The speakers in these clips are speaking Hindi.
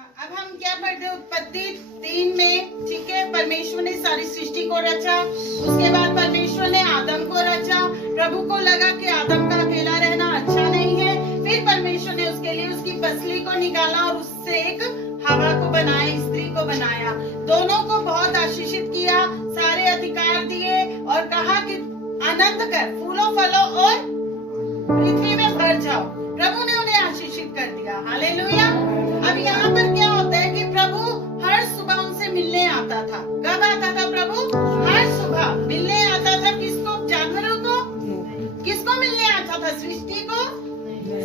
अब हम क्या पढ़ते हैं उत्पत्ति 3 में, ठीक है। परमेश्वर ने सारी सृष्टि को रचा, उसके बाद परमेश्वर ने आदम को रचा। प्रभु को लगा कि आदम का अकेला रहना अच्छा नहीं है, फिर परमेश्वर ने उसके लिए उसकी पसली को निकाला और उससे एक हवा को बनाया, स्त्री को बनाया। दोनों को बहुत आशीषित किया, सारे अधिकार दिए और कहा कि आनंद कर, फूलो फलो और पृथ्वी में भर जाओ। प्रभु ने उन्हें आशीषित कर दिया। हालेलुया। अब यहाँ पर क्या होता है कि प्रभु हर सुबह उनसे मिलने आता था। कब आता था प्रभु? हर सुबह मिलने आता था। किसको? जानवरों को? किसको मिलने आता था? सृष्टि को।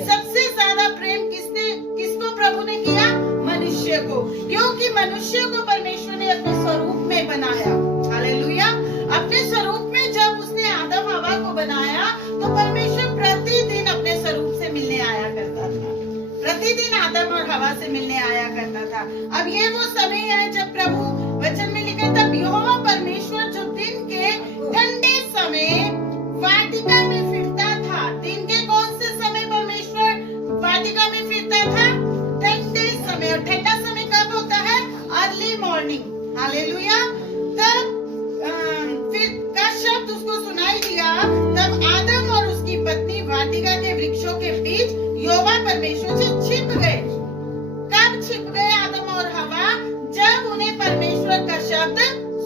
सबसे ज्यादा प्रेम किसको प्रभु ने किया? मनुष्य को, क्योंकि मनुष्य को परमेश्वर ने अपने स्वरूप में बनाया। हालेलुया। अपने स्वरूप में जब उसने आदम हवा को बनाया तो परमेश्वर प्रतिदिन अपने स्वरूप से मिलने आया करता था। प्रतिदिन आदम और हवा से मिलने आया करता था। अब ये वो समय है जब प्रभु वचन में लिखा था, यहोवा परमेश्वर जो दिन के ठंडे समय वाटिका में फिरता था। दिन के कौन से समय परमेश्वर वाटिका में फिरता था? ठंडे समय। और ठंडा समय कब होता है? Early morning. हालेलुया। तब फिर का शब्द उसको सुनाई दिया। तब आदम और उसकी पत्नी वाटिका के वृक्षों के बीच यहोवा परमेश्वर से छिप गए। कब छिप गए आदम और हवा? जब उन्हें परमेश्वर का शब्द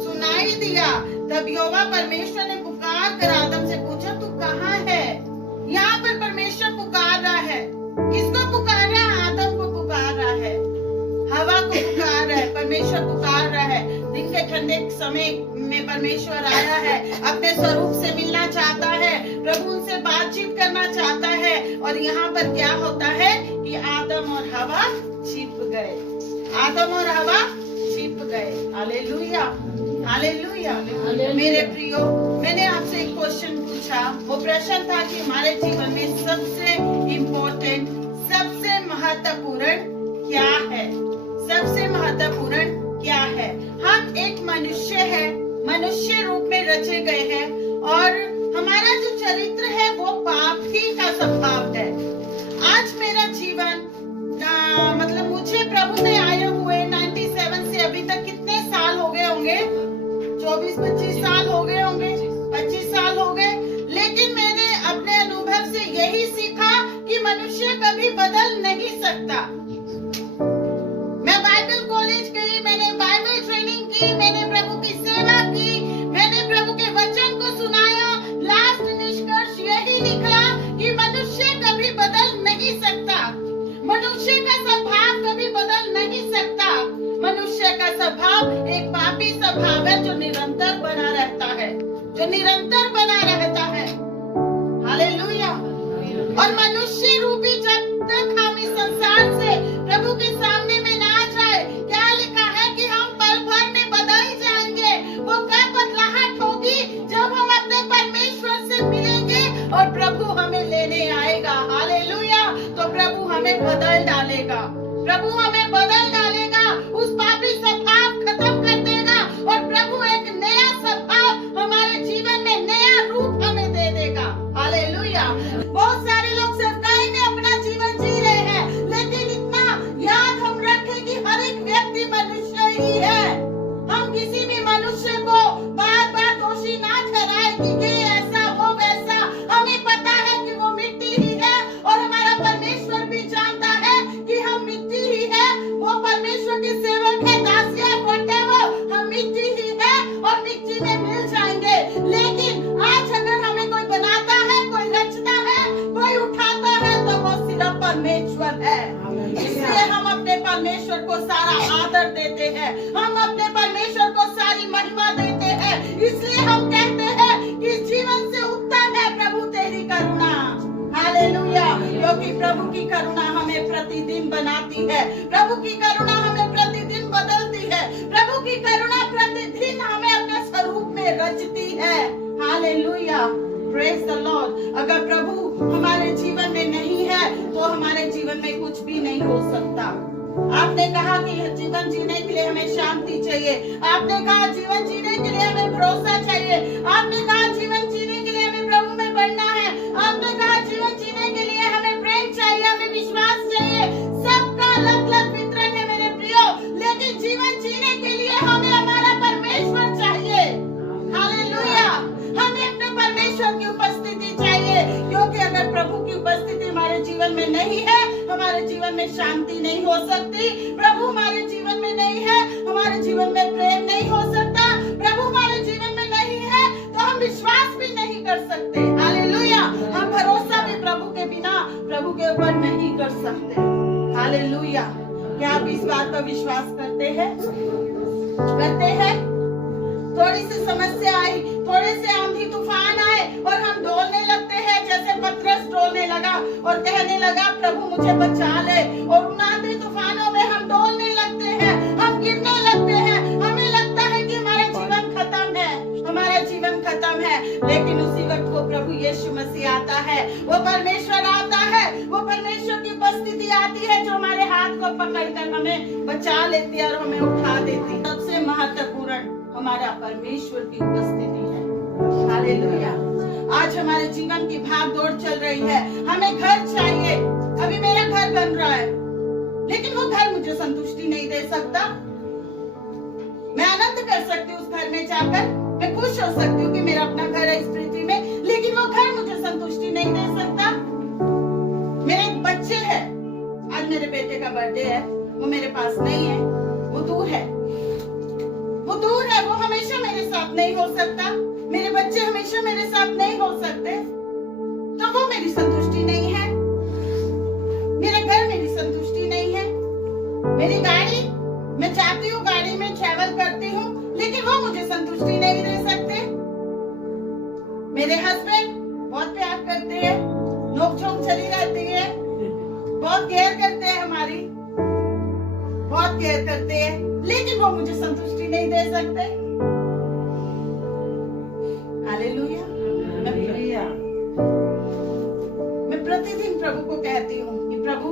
सुनाई दिया। तब यहोवा परमेश्वर ने पुकार कर आदम से पूछा, तू कहाँ है? यहाँ पर परमेश्वर पुकार रहा है। किसको पुकार रहा है? आदम को पुकार रहा है, हवा को पुकार रहा है, परमेश्वर पुकार रहा है। दिन के ठंडे समय में परमेश्वर आया है, अपने स्वरूप से मिलना चाहता है, प्रभु उनसे बातचीत करना चाहता है। और यहाँ पर क्या होता है कि आदम और हवा छिप गए। आदम और हवा छिप गए। Hallelujah, hallelujah. मेरे प्रियो, मैंने आपसे एक क्वेश्चन पूछा। वो प्रश्न था कि हमारे जीवन में सबसे इम्पोर्टेंट, सबसे महत्वपूर्ण क्या है? सबसे महत्वपूर्ण क्या है? हम एक मनुष्य है, मनुष्य रूप में रचे गए हैं और हमारा जो चरित्र है वो पाप ही का स्वभाव है। आज मेरा जीवन मतलब मुझे प्रभु में आए हुए 97 से अभी तक कितने साल हो गए होंगे? 24-25 साल हो गए होंगे, 25 साल हो गए। लेकिन मैंने अपने अनुभव से यही सीखा कि मनुष्य कभी बदल नहीं सकता। मैं बाइबल कॉलेज गई, मैंने बाइबल ट्रेनिंग की, मैंने प्रभु की सेवा की, मैंने प्रभु के वचन को सुनाया। लास्ट निष्कर्ष यही निकला कि मनुष्य कभी बदल नहीं सकता। मनुष्य का स्वभाव कभी बदल नहीं सकता। मनुष्य का स्वभाव एक पापी स्वभाव है जो निरंतर बना रहता है, जो निरंतर बना रहता है। हालेलुया। और मनुष्य रूपी जब तक हम इस संसार से प्रभु के सामने में ना जाए, क्या लिखा है कि हम पल भर में बदल जाएंगे। वो कब बदलाहट होगी? जब हम अपने परमेश्वर से मिलेंगे और प्रभु हमें लेने आएगा। हालेलुया। तो प्रभु हमें बदल डालेगा, प्रभु हमें बदल डालेगा, उस पापी स्वभाव खत्म कर देगा और प्रभु एक नया स्वभाव हमारे जीवन में, नया रूप हमें दे देगा। हालेलुया। बहुत सारे लोग सेवकाई में अपना जीवन जी रहे हैं, लेकिन इतना याद हम रखें कि हर एक व्यक्ति मनुष्य ही है। हम किसी भी मनुष्य को बार बार दोषी ना ठहराए कि ये ऐसा वो वैसा। हमें पता है कि वो मिट्टी ही है और हमारा परमेश्वर भी जानता है कि हम मिट्टी ही है। वो परमेश्वर के सेवक है, दासिया whatever, हम मिट्टी ही है और मिट्टी में मिल जाएंगे। लेकिन आज अगर हमें कोई बनाता है, कोई रचता है, कोई उठाता है, तो वो सिर्फ परमेश्वर है। इसलिए हम अपने परमेश्वर को सारा आदर देते हैं, हम अपने परमेश्वर को सारी महिमा देते हैं। इसलिए हम कहते हैं कि जीवन से उत्तम है प्रभु तेरी करुणा। हालेलुया। क्योंकि प्रभु की करुणा हमें प्रतिदिन बनाती है, प्रभु की करुणा हमें प्रतिदिन बदलती है, प्रभु की करुणा प्रतिदिन हमें अपने स्वरूप में रचती है। हालेलुया। Praise the Lord. अगर प्रभु हमारे जीवन में नहीं है तो हमारे जीवन में कुछ भी नहीं हो सकता। आपने कहा कि जीवन जीने के लिए हमें शांति चाहिए, आपने कहा जीवन जीने के लिए हमें भरोसा चाहिए, आपने कहा जीवन जीने के लिए हमें प्रभु में बढ़ना है, आपने कहा जीवन जीने के लिए हमें प्रेम चाहिए, हमें विश्वास चाहिए। सबका अलग अलग वितरण है मेरे प्रिय में नहीं है, हमारे जीवन में शांति नहीं हो सकती। प्रभु हमारे जीवन में नहीं है, हमारे जीवन में प्रेम नहीं हो सकता। प्रभु हमारे जीवन में नहीं है तो हम विश्वास भी नहीं कर सकते। हालेलुया। हम भरोसा भी प्रभु के बिना प्रभु के ऊपर नहीं कर सकते। हालेलुया। क्या आप इस बात पर विश्वास करते हैं? थोड़ी सी समस्या आई, थोड़े से आंधी तूफान आए और हम डोलने लगते हैं, जैसे पतरस डोलने लगा और कहने लगा प्रभु मुझे बचा ले। और उन आंधी तूफानों में हम डोलने लगते हैं, हम गिरने लगते हैं, हमें लगता है कि हमारा जीवन खत्म है, हमारा जीवन खत्म है। लेकिन उसी वक्त वो प्रभु यीशु मसीह आता है, वो परमेश्वर आता है, वो परमेश्वर की उपस्थिति आती है जो हमारे हाथ को पकड़कर हमें बचा लेती है और हमें उठा देती है। सबसे महत्वपूर्ण हमारा परमेश्वर की उपस्थिति है। हालेलुया। आज हमारे जीवन की भाग दौड़ चल रही है, हमें घर चाहिए। अभी मेरा घर बन रहा है, लेकिन वो घर मुझे संतुष्टि नहीं दे सकता। मैं आनंद कर सकती हूँ उस घर में जाकर, मैं खुश हो सकती हूँ कि मेरा अपना घर है इस पृथ्वी में, लेकिन वो घर मुझे संतुष्टि नहीं दे सकता। मेरे बच्चे हैं, आज मेरे बेटे का बर्थडे है, वो मेरे पास नहीं है, वो दूर है, वो दूर है, वो हमेशा मेरे साथ नहीं हो सकता। मेरे बच्चे हमेशा मेरे साथ नहीं हो सकते, तो वो मेरी संतुष्टि नहीं है। मेरा घर मेरी संतुष्टि नहीं है। मेरी गाड़ी, मैं चाहती हूँ गाड़ी में ट्रैवल करती हूँ, लेकिन वो मुझे संतुष्टि नहीं दे सकते। मेरे हस्बैंड बहुत प्यार करते हैं, नोक-झोंक चली रहती है, बहुत केयर करते हैं हमारी, बहुत केयर करते हैं, लेकिन वो मुझे संतुष्टि नहीं दे सकते। हालेलुया। मैं प्रतिदिन प्रभु को कहती हूँ कि प्रभु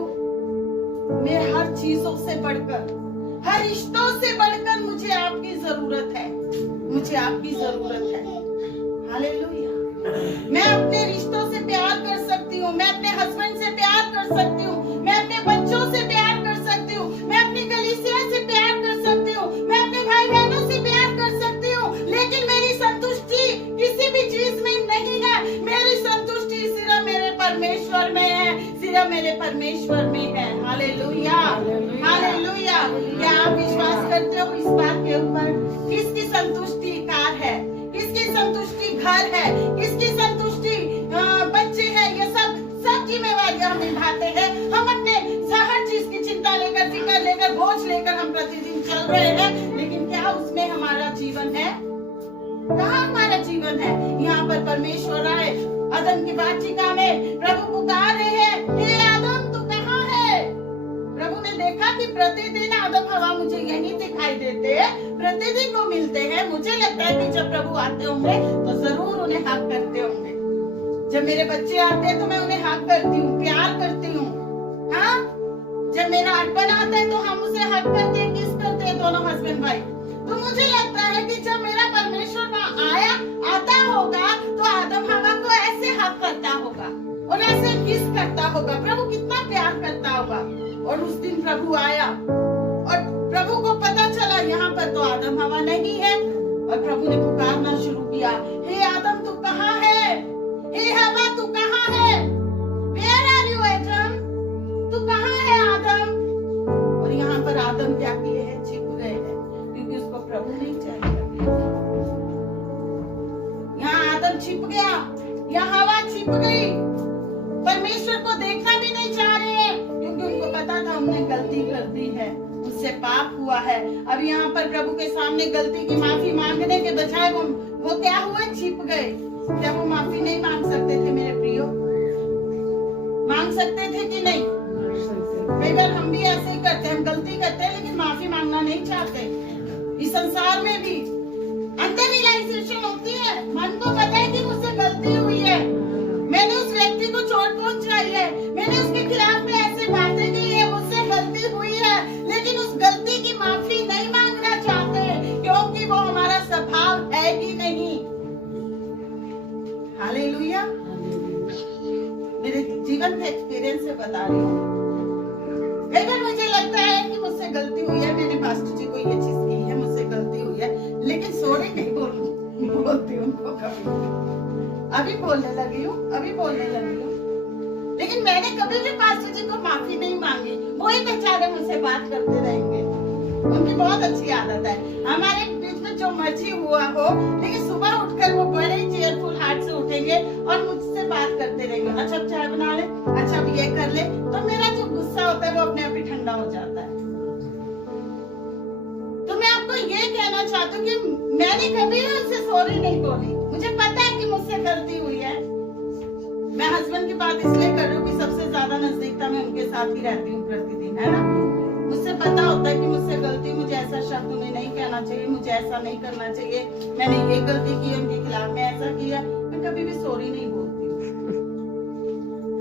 मेरे हर चीजों से बढ़कर, हर रिश्तों से बढ़कर मुझे आपकी जरूरत है, मुझे आपकी जरूरत है। हालेलुया। मैं अपने रिश्तों से प्यार कर सकती हूँ, मैं अपने हस्बैंड से प्यार कर सकती हूँ, मैं अपने बच्चों से प्यार कर सकती हूँ, मैं अपनी कलीसिया से प्यार कर सकती हूँ, मैं अपने भाई बहनों से प्यार कर सकती हूँ, लेकिन मेरी संतुष्टि किसी भी चीज में नहीं है। मेरी संतुष्टि सिर्फ मेरे परमेश्वर में है, सिर्फ मेरे परमेश्वर में है। हालेलुया। हालेलुया। क्या आप विश्वास करते हो इस बात के ऊपर? किसकी संतुष्टि कार है, किसकी संतुष्टि घर है, किसकी संतुष्टि बच्चे हैं, ये सब जिम्मेवारियां हम निभाते हैं। हम अपने हर चीज की चिंता लेकर, फिक्र लेकर, बोझ लेकर हम प्रतिदिन चल रहे हैं, लेकिन क्या उसमें हमारा जीवन है? कहाँ हमारा जीवन है? यहाँ पर परमेश्वर आए, आदम की वाटिका में प्रभु पुकार रहे हैं, हे आदम तू कहाँ है? प्रभु ने देखा कि प्रतिदिन आदम हवा मुझे यहीं दिखाई देते हैं, प्रतिदिन वो मिलते हैं। मुझे लगता है कि जब प्रभु आते होंगे तो जरूर उन्हें हक करते होंगे। जब मेरे बच्चे आते हैं तो मैं उन्हें हक करती हूँ, प्यार करती हूँ। हाँ, जब मेरा अर्पण आता है तो हम उसे हक करते हैं, किस करते हैं दोनों हस्बैंड वाइफ। तो मुझे लगता है कि जब मेरा परमेश्वर आता होगा तो आदम हवा को ऐसे हक करता होगा और ऐसे किस करता होगा। प्रभु कितना प्यार करता होगा। और उस दिन प्रभु आया और प्रभु को पता चला यहाँ पर तो आदम हवा नहीं है, और प्रभु ने पुकारना शुरू किया, हे आदम तू कहाँ है? हे हवा तू कहाँ है? Where are you Adam? तू कहाँ है आदम? और यहाँ पर आदम क्या किए हैं? छिप गए हैं, क्योंकि उसको प्रभु नहीं चाहिए। यहाँ आदम छिप गया, यहाँ हवा छिप गई, परमेश्वर को देखना भी नहीं चाह रहे हैं, क्योंकि उनको पता था हमने गलती कर दी है, उससे पाप हुआ है। अब यहाँ पर प्रभु के सामने गलती की माफी मांगने के बजाय वो क्या हुए? छिप गए। क्या वो माफी नहीं मांग सकते थे मेरे प्रियो? मांग सकते थे कि नहीं? कई बार हम भी ऐसे ही करते हैं, हम गलती करते हैं लेकिन माफी मांगना नहीं चाहते। इस संसार में भी अंदर रियलाइजेशन होती है, मन को पता है कि मुझसे गलती हुई है, मैंने उस व्यक्ति को चोट पहुंचाई है, मैंने उसके खिलाफ में ऐसे बातें की है, मुझसे गलती हुई है, लेकिन उस गलती की माफी नहीं मांगना चाहते, क्योंकि वो हमारा स्वभाव है ही नहीं। हालेलुया। मेरे जीवन के एक्सपीरियंस से बता रही हूँ। कई बार मुझे लगता है कि मुझसे गलती हुई है, मैंने पास्टर जी को ये चीज की है, मुझसे गलती हुई है, लेकिन सॉरी नहीं बोलती उनको कभी। अभी बोलने लगी हूँ, लेकिन मैंने कभी भी पास्टर जी को माफी नहीं मांगी, वही बेचारे मुझसे बात करते रहेंगे। उनकी बहुत अच्छी आदत है, हमारे बीच में जो मर्जी हुआ हो, लेकिन सुबह उठकर वो बड़े ही चेयरफुल हार्ट से उठेंगे और मुझसे बात करते रहेंगे। अच्छा अब चाय बना ले, अच्छा अब ये कर ले, तो मेरा जो गुस्सा होता है वो अपने आप ही ठंडा हो जाता है। तो मैं आपको ये कहना चाहती हूँ कि मैंने कभी उनसे सॉरी नहीं बोली, मुझे पता है कि मुझसे गलती हुई है। मैं हस्बैंड की बात इसलिए कर रही हूँ कि सबसे ज्यादा नजदीकता में उनके साथ ही रहती हूँ प्रतिदिन, है ना। मुझसे पता होता है कि मुझसे गलती, मुझे ऐसा शब्द उन्हें नहीं कहना चाहिए, मुझे ऐसा नहीं करना चाहिए, मैंने ये गलती की उनके खिलाफ, मैं ऐसा किया, मैं कभी भी सॉरी नहीं बोलती।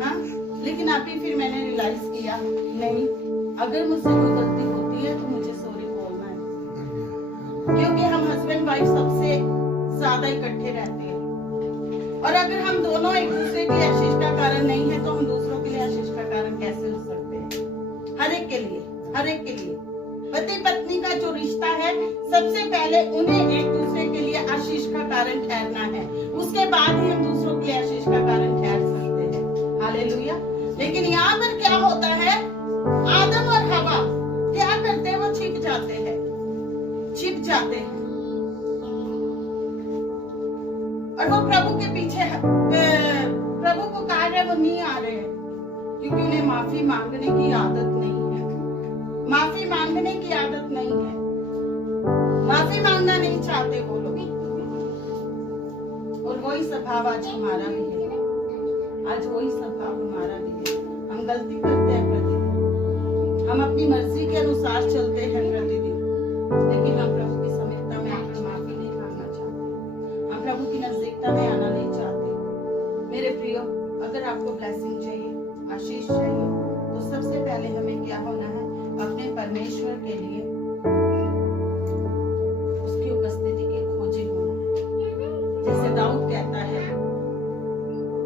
हाँ, लेकिन अभी फिर मैंने रियलाइज किया, नहीं, अगर मुझसे कोई गलती होती है तो मुझे सॉरी बोलना है, क्योंकि हम हस्बैंड वाइफ सबसे ज्यादा इकट्ठे रहते हैं, और अगर हम दोनों एक दूसरे के लिए आशीष का कारण नहीं है तो हम दूसरों के लिए आशीष का कारण कैसे हो सकते हैं। हर एक के लिए, हर एक के लिए पति पत्नी का जो रिश्ता है, सबसे पहले उन्हें एक दूसरे के लिए आशीष का कारण ठहरना है, उसके बाद ही हम दूसरों के लिए आशीष का कारण ठहर सकते हैं। हालेलुया। लेकिन यहाँ पर क्या होता है, आदम और हवा क्या करते हैं, वो छिप जाते हैं, छिप जाते हैं, और वो प्रभु के पीछे, प्रभु को कहा रहे, वो नहीं आ रहे हैं, क्योंकि उन्हें माफी मांगने की आदत नहीं है, माफी मांगने की आदत नहीं है, माफी मांगना नहीं चाहते वो लोग। और वही स्वभाव आज हमारा भी है, आज वही स्वभाव हमारा भी है। हम गलती करते हैं प्रतिदिन, हम अपनी मर्जी के अनुसार चलते हैं प्रतिदिन, लेकिन हम प्रभु की समीपता में आकर माफी नहीं मांगना चाहते, हम प्रभु की नजदीकता में आना नहीं चाहते। मेरे प्रियो, अगर आपको ब्लेसिंग चाहिए, आशीष चाहिए, तो सबसे पहले हमें क्या होना है, अपने परमेश्वर के लिए उसकी उपस्थिति के खोजी होना है। जैसे दाऊद कहता है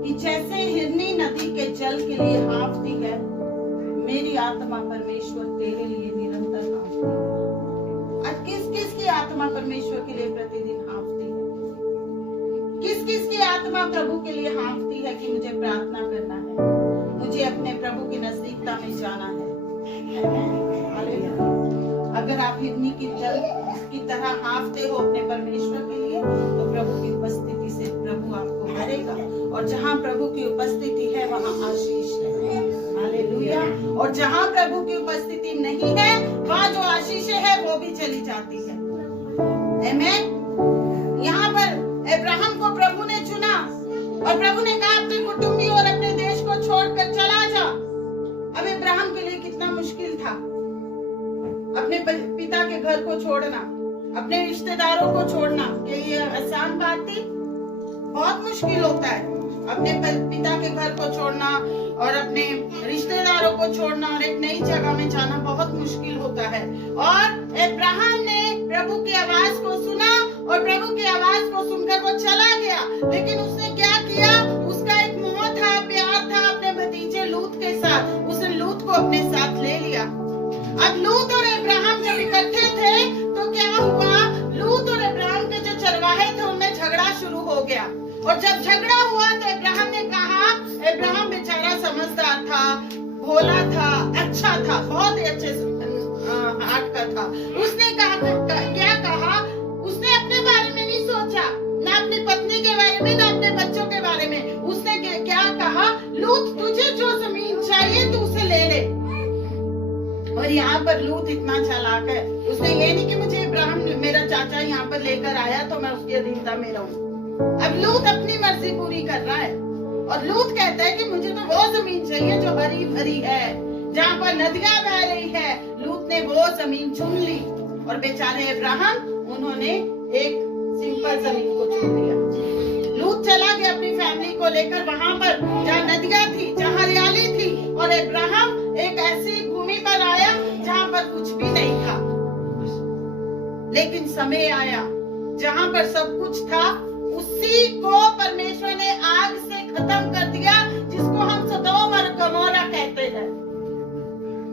कि जैसे हिरनी नदी के जल के लिए हाँफती है, मेरी आत्मा परमेश्वर तेरे लिए निरंतर हाँफती है। आज किस किस की आत्मा परमेश्वर के लिए प्रतिदिन हाँफती है? किस किस की आत्मा प्रभु के लिए हाँफती है कि मुझे प्रार्थना करना है, मुझे अपने प्रभु की नजदीकता में जाना है। अगर आप हिरनी की जल की तरह हाँफते हो अपने परमेश्वर के लिए, तो प्रभु की उपस्थिति से प्रभु आपको भरेगा, और जहाँ प्रभु की उपस्थिति है वहाँ आशीष है। हालेलुया। और जहाँ प्रभु की उपस्थिति नहीं है, वहाँ जो आशीष है वो भी चली जाती है। आमीन। यहाँ पर अब्राहम को प्रभु ने चुना, और प्रभु ने कहा अपने कुटुंबी और अपने देश को छोड़कर चला जा। अब अब्राहम के लिए कितना मुश्किल था अपने पिता के घर को छोड़ना, अपने रिश्तेदारों को छोड़ना। क्या ये आसान बात थी? बहुत मुश्किल होता है अपने पिता के घर को छोड़ना और अपने रिश्तेदारों को छोड़ना और एक नई जगह में जाना बहुत मुश्किल होता है। और अब्राहम ने प्रभु की आवाज को सुना, और प्रभु की आवाज को सुनकर वो चला गया। लेकिन उसने क्या किया? उसका एक मोह था, प्यार था अपने भतीजे लूत के साथ, उसने लूत को अपने साथ ले लिया। अब लूत और अब्राहम जब इकट्ठे थे तो क्या हुआ? लूत और अब्राहम के जो चरवाहे थे उनमें झगड़ा शुरू हो गया, और जब झगड़ा हुआ तो अब्राहम ने कहा, अब्राहम बेचारा समझदार था, भोला था, अच्छा था, बहुत ही अच्छे हार्ट का था। उसने कहा, क्या कहा? उसने अपने बारे में नहीं सोचा, ना अपनी पत्नी के बारे में, ना अपने बच्चों के बारे में। उसने क्या कहा? लूत तुझे जो जमीन चाहिए तू उसे ले ले। और यहाँ पर लूत इतना चालाक है, उसने ये नहीं कि मुझे अब्राहम मेरा चाचा यहाँ पर लेकर आया तो मैं उसकी अधीनता में रहूं। अब लूत अपनी मर्जी पूरी कर रहा है, और लूत कहता है कि मुझे तो वो जमीन चाहिए जो हरी भरी है, जहाँ पर नदियां बह रही है। लूत ने वो जमीन चुन ली, और बेचारे अब्राहम उन्होंने एक सिंपल जमीन को चुन लिया। लूत चला गया अपनी फैमिली को लेकर वहां पर जहाँ नदियां थी, जहाँ हरियाली थी, और अब्राहम एक ऐसी भूमि पर आया जहाँ पर कुछ भी नहीं था। लेकिन समय आया जहाँ पर सब कुछ था, उसी को परमेश्वर ने आग से खत्म कर दिया, जिसको हम सदोम और गमोरा कहते हैं।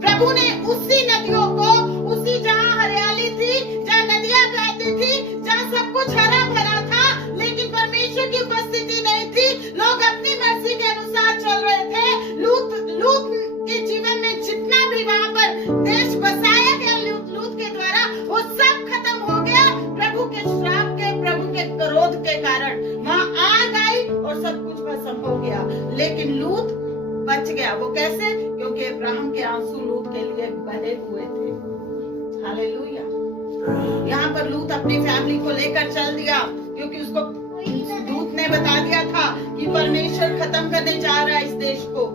प्रभु ने उसी नदियों को, उसी जहाँ हरियाली थी, जहाँ नदियां बहती थी, जहाँ सब कुछ हरा भरा था, लेकिन परमेश्वर की उपस्थिति नहीं थी, लोग अपनी मर्जी के अनुसार चल रहे थे। लूत आंसू लूत के लिए बहे हुए थे। हालेलुया। यहाँ पर लूत अपनी फैमिली को लेकर चल दिया, क्योंकि उसको दूत ने बता दिया था कि परमेश्वर खत्म करने जा रहा है इस देश को।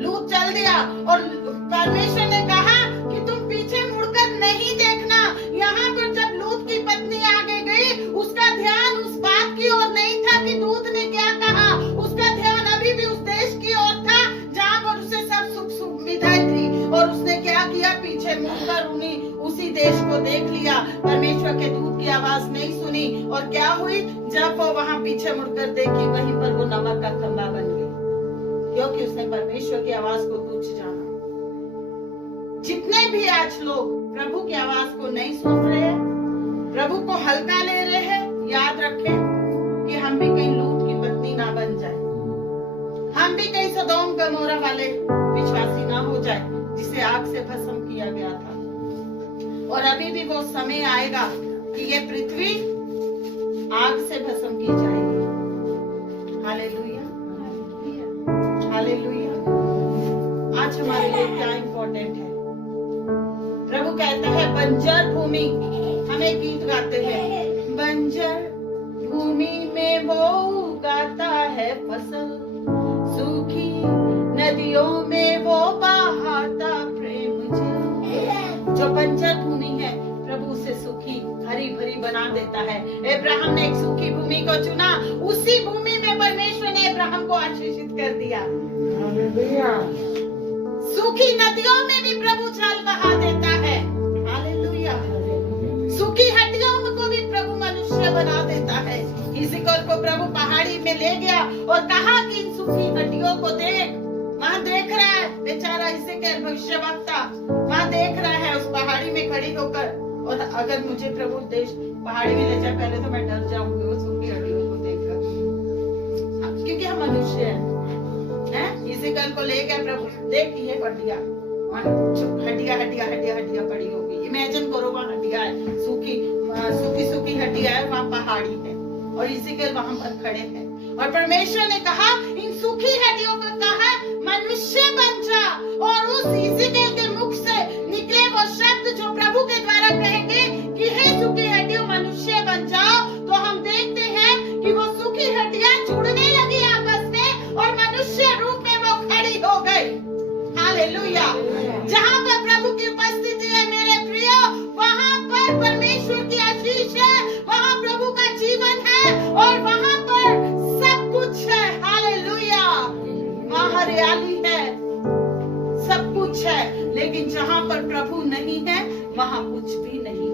लूत चल दिया और परमेश्वर ने कहा कि तुम पीछे मुड़कर नहीं देखना। यहाँ पर जब लूत की पत्नी आगे गई, उसका ध्यान उस बात की ओर नहीं था कि दूत ने क्या कहा। उसका ध्यान अभी भी उस देश की ओर था जहाँ पर उसे सब सुख सुविधाएं थी, और उसने क्या किया, पीछे मुड़कर उसी देश को देख लिया। परमेश्वर के दूत की आवाज नहीं सुनी, और क्या हुई, जब वो वहाँ पीछे मुड़कर देखी, वहीं पर वो नमक का खंबा बन गई, क्योंकि उसने परमेश्वर की आवाज को तुच्छ जाना। जितने भी आज लोग प्रभु की आवाज को नहीं सुन रहे हैं, प्रभु को हल्का ले रहे हैं, याद रखें कि हम भी कहीं लूत की पत्नी ना बन जाए, हम भी कहीं सदोम गमोरा वाले विश्वासी ना हो जाए जिसे आग से भस्म किया गया था। और अभी भी वो समय आएगा कि ये पृथ्वी आग से भस्म की जाएगी। Hallelujah, hallelujah. आज हमारे लिए क्या इंपॉर्टेंट है? प्रभु कहता है बंजर भूमि, हमें गीत गाते हैं, बंजर भूमि में वो उगाता है फसल, सूखी नदियों में वो बहाता प्रेम जल। जो बंजर भूमि है, प्रभु उसे सूखी हरी भरी बना देता है। अब्राहम ने एक सूखी भूमि को चुना, उसी भूमि में परमेश्वर ने अब्राहम को आशीषित कर दिया। सूखी नदियों में भी प्रभु जल बहा देता है। हालेलुया। सूखी हड्डियों को भी प्रभु मनुष्य बना देता है। इज़िकल को प्रभु पहाड़ी में ले गया और कहा कि इन सूखी हड्डियों को देख। वहाँ देख रहा है बेचारा इज़िकल भविष्यवक्ता, वहाँ देख रहा है उस पहाड़ी में खड़ी होकर, और अगर मुझे प्रभु देश पहाड़ी में ले जाए, पहले तो मैं डर जाऊंगी वो सूखी हड्डियों को देखकर, क्योंकि हम मनुष्य हैं। इज़िकल को ले गया प्रभु, देख ये हड्डियां, हड्डियां हड्डियां हड्डियां हड्डियां पड़ी होगी। इमेजिन करो वहाँ हड्डियां है, सूखी सूखी सूखी हड्डियां है, वहाँ पहाड़ी है, और इज़िकल वहाँ पर खड़े हैं। और परमेश्वर ने कहा इन सूखी हड्डियों को कहा मनुष्य बन जा, और उस इज़िकल के मुख से निकले वो शब्द जो प्रभु के द्वारा कहेंगे कि हे सूखी हड्डियों मनुष्य बन जाओ, तो हम देखते हैं कि वो सूखी हड्डियां जुड़ने लगी आपस में और मनुष्य रूप में वो खड़ी हो गई। हालेलुया। जहाँ पर प्रभु की उपस्थिति है मेरे प्रियो, वहाँ पर परमेश्वर की आशीष है, वहाँ प्रभु का जीवन है, और वहाँ पर सब कुछ है। हालेलुया। वहाँ हरियाली है, सब कुछ है, लेकिन जहाँ पर प्रभु नहीं है वहाँ कुछ भी नहीं